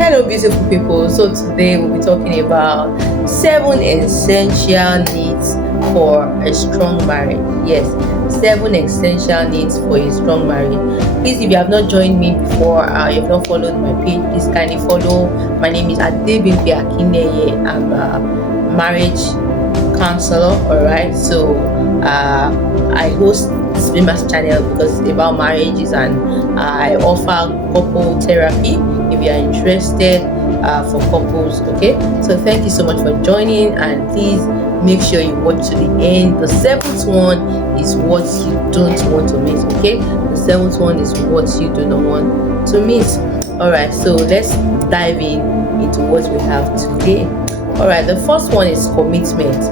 Hello, beautiful people. So, today we'll be talking about 7 essential needs for a strong marriage. Yes, 7 essential needs for a strong marriage. Please, if you have not joined me before, you have not followed my page, please kindly follow. My name is Adebimpe Akineye. I'm a marriage counselor. All right, so I host this famous channel because it's about marriages, and I offer couple therapy if you are interested for couples. Okay, so thank you so much for joining, and please make sure you watch to the end. The seventh one is what you don't want to miss. Okay, the seventh one is what you do not want to miss. All right, so let's dive into what we have today. All right, the first one is commitment.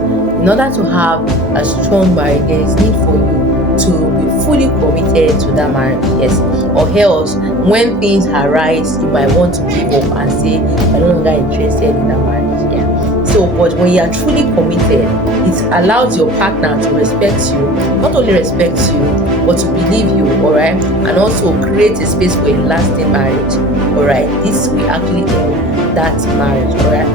In order to have a strong marriage, there is need for you to be fully committed to that marriage. Yes, or else when things arise, you might want to give up and say you're no longer interested in that marriage. Yeah. So, but when you are truly committed, it allows your partner to respect you, not only respect you, but to believe you. All right, and also create a space for a lasting marriage. All right, this will actually end that marriage. All right.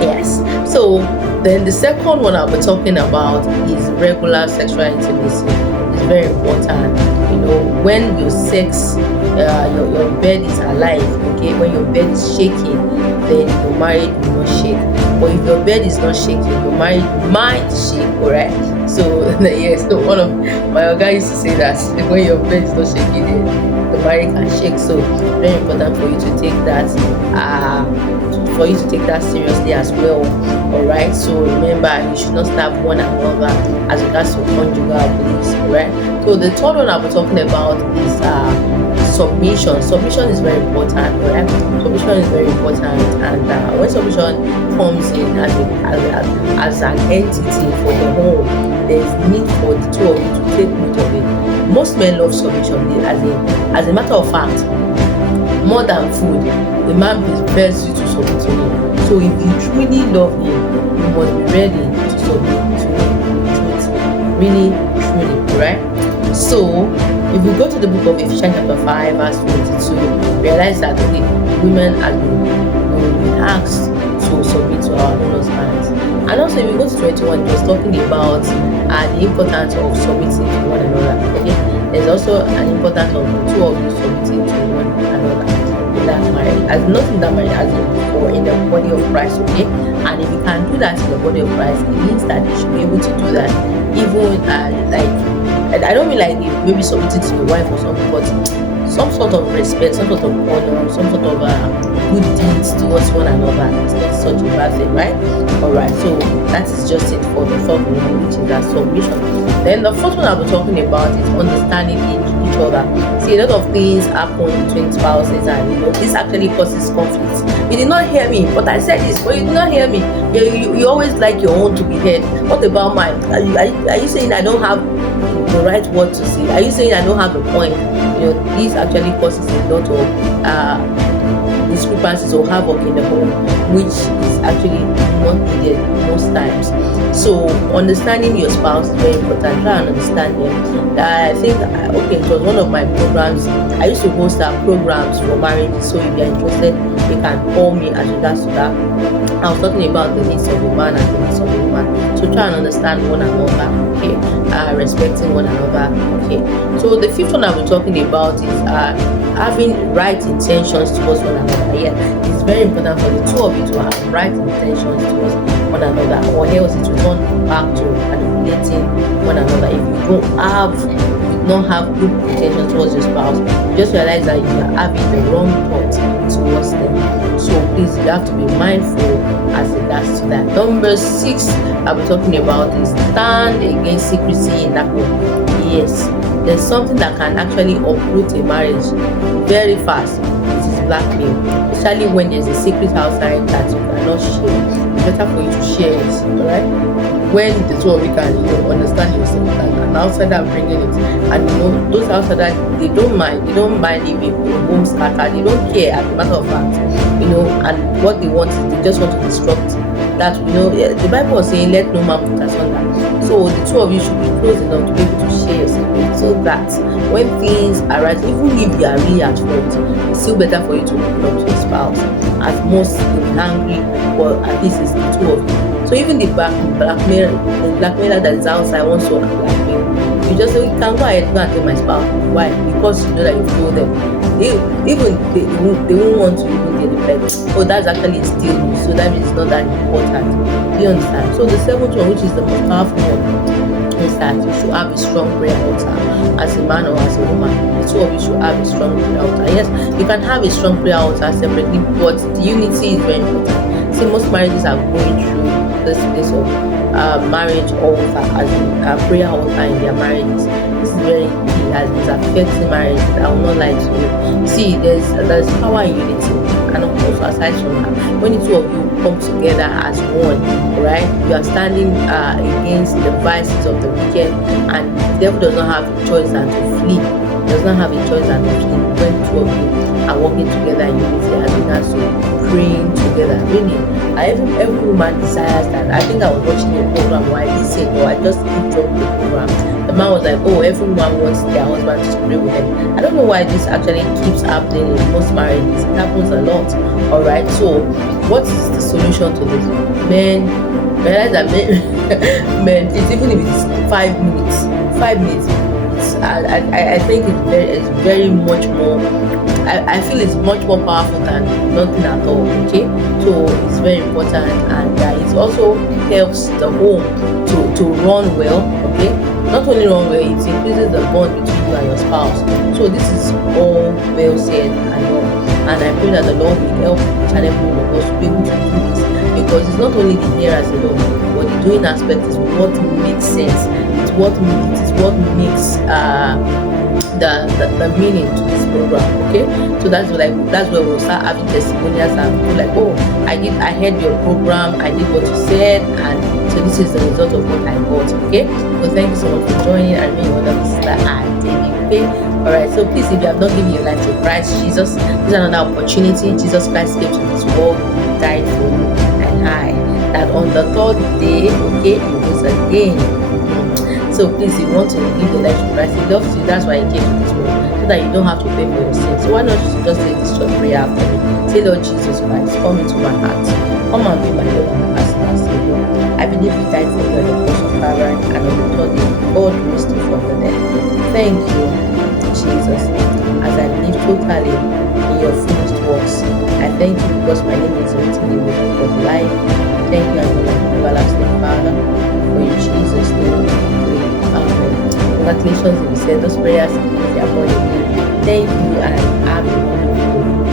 Yes. So then the second one I'll be talking about is regular sexual intimacy. It's very important. You know, when your sex, your bed is alive, okay, when your bed is shaking, then your marriage will not shake. But if your bed is not shaking, your marriage might shake, alright? So yes, so one of my guy used to say that when your bed is not shaking, then the marriage can shake. So very important for you to take that seriously as well. All right, so remember, you should not stab one another as regards to conjugal bliss. All right, so the third one I'll be talking about is submission. Submission is very important. All right, submission is very important, and when submission comes in as an entity for the home, there is need for the two of you to take note of it. Most men love submission. As a matter of fact, more than food, the man prefers you to submit to him. So if you truly love him, you must be ready to submit to him. Really, truly, right? So if we go to the book of Ephesians chapter 5 verse 22, realize that the women have been asked to submit to our own husbands. And also if we go to 21, it was talking about the importance of submitting to one another. Okay, there's also an importance of the two of you submitting to one another in that marriage, as not in that marriage, as or in the body of Christ. Okay, and if you can do that in the body of Christ, it means that you should be able to do that even like, I don't mean like maybe submitting to your wife or something, but some sort of respect, some sort of honor, some sort of good deeds towards one another. It's not such a bad thing, right? Alright, so that is just it for the third one, which is that submission. Then the fourth one I'll be talking about is understanding each other. See, a lot of things happen between spouses, and this actually causes conflicts. You did not hear me, but I said this, but you did not hear me. You always like your own to be heard. What about mine? Are you saying I don't have the right word to say? Are you saying I don't have a point? This actually causes a lot of discrepancies or havoc in the home, which is actually not needed most times. So understanding your spouse is very important. Try and understand them. I think it was one of my programs. I used to host programs for marriage. So if you're interested, you can call me as regards to that. I was talking about the needs of the man and the needs of the woman. So try and understand one another. Okay, respecting one another. Okay. So the fifth one I'll be talking about is having right intentions towards one another. Yeah, it's very important for the two of you to have right intentions towards one another, or else it will turn back to manipulating one another. If you don't have good intentions towards your spouse, just realize that you are having the wrong thought towards them. So please, you have to be mindful as regards to that. Number 6 I'll be talking about is stand against secrecy in that home. Yes, there's something that can actually uproot a marriage very fast. It is blackmail, especially when there's a secret outside that you cannot share. It's better for you to share it, alright? When the two of you can understand yourself, and an outsider bringing it, and those outsiders, they don't mind if your home scattered. They don't care, as a matter of fact, and what they want is they just want to disrupt that. The Bible was saying, let no man put asunder. So the two of you should be close enough to be able to share your secret, so that when things arise, even if you are really at fault, it's still better for you to open up to your spouse At most you'll be angry, but at least it's the two of you. So even the blackmailer that is outside wants to blackmail. You just say, you can go ahead, go and tell my spouse. Why? Because you know that you told them. They won't want to even get it like, oh, that's actually still you, so that means it's not that important. Do you understand? So the seventh one, which is the most powerful one, is that you should have a strong prayer altar as a man or as a woman. The two of you should have a strong prayer altar. Yes, you can have a strong prayer altar separately, but the unity is very important. See, most marriages are going through this place of marriage altar as a prayer altar in their marriages. This is very key as it's affecting marriage. I will not lie to you. See, there's power in unity, and of course, aside from that, when the two of you come together as one, right? You are standing against the vices of the wicked, and the devil does not have a choice than to flee. Does not have a choice than to flee when the two of you are working together in unity and regards to praying together. Really, every woman desires that. I think I was watching a program where I listened, or I just picked up the program. The man was like, oh, everyone wants their husband to pray with them. I don't know why this actually keeps happening in most marriages. It happens a lot. Alright, so what is the solution to this? Men realize that men, it's even if it's 5 minutes, 5 minutes. I think it's very much more. I feel it's much more powerful than nothing at all. Okay, so it's very important, and it also helps the home to run well. Okay, not only run well, it increases the bond between you and your spouse. So this is all well said and all, and I pray that the Lord will help each and every one of us to be able to do this, because it's not only the hearers alone, but the doing aspect is what makes sense. It's what makes the meaning to this program. Okay, so that's where we'll start having testimonials and people like, oh, I heard your program, I did what you said, and so this is the result of what I got. Okay, so thank you so much for joining. I really want to sister and David. Alright, so please, if you have not given your life to Christ Jesus, this is another opportunity. Jesus Christ came to this world, died for you and I, that on the third day, okay, he rose again. So please, if you want to give your life to Christ, he loves you. That's why he came to this world, so that you don't have to pay for your sins. So why not just say this short prayer after me? Say, Lord Jesus Christ, come into my heart. Come and be my Lord and personal Savior. I believe you died for me on the cross of Calvary, and on the third day, God raised you from the dead. Thank you, Jesus, as I live totally in your finished works. I thank you because my name is written in the book of life. Thank you, everlasting Father, for in Jesus' name. Congratulations if you said those prayers. Thank you, and have a wonderful day.